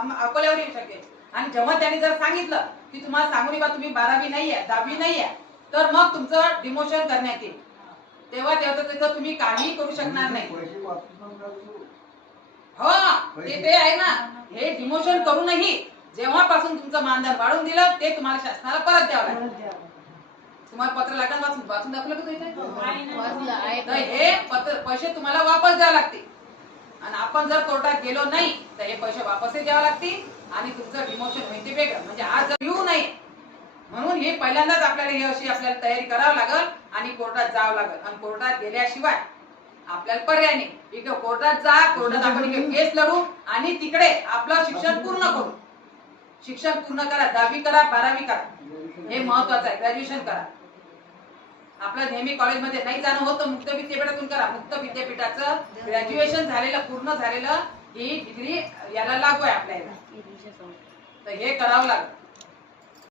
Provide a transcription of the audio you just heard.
अकोल्यावर येऊ शकेल. आणि जेव्हा त्यांनी जर सांगितलं की तुम्हाला सांगून बा तुम्ही बारावी नाही आहे दहावी नाही आहे तर मग तुमचं डिमोशन करण्यात येईल. तेव्हा तेव्हा तिथं तुम्ही काहीही करू शकणार नाही. हो ते ते आहे ना. हे डिमोशन करूनही जेव्हापासून तुमचं मानधन वाढून दिलं ते तुम्हाला शासनाला परत द्यावं लागेल. तुम्हाला पत्र लागलं वाचून वाचून दाखवलं का तर हे पत्र पैसे तुम्हाला वापस द्यावे लागतील. आणि आपण जर कोर्टात गेलो नाही तर हे पैसे वापसही द्यावे लागतील आणि तुमचं डिमोशन होईल ते वेगळं म्हणजे आज जर येऊ नये म्हणून हे पहिल्यांदाच आपल्याला हे अशी आपल्याला तयारी करावं लागल आणि कोर्टात जावं लागल. आणि कोर्टात गेल्याशिवाय आपल्याला पर्याय नाही. इकडे कोर्टात जा कोर्टात आपण केस लढू आणि तिकडे आपलं शिक्षण पूर्ण करू. शिक्षण पूर्ण करा दहावी करा बारावी करा. हे महत्वाचं आहे. ग्रॅज्युएशन करा. आपलं नेहमी कॉलेजमध्ये नाही जाणं होतं मुक्त विद्यापीठातून करा. मुक्त विद्यापीठाचं ग्रॅज्युएशन झालेलं पूर्ण झालेलं ही डिग्री याला लागू आहे आपल्याला तर हे करावं लागलं.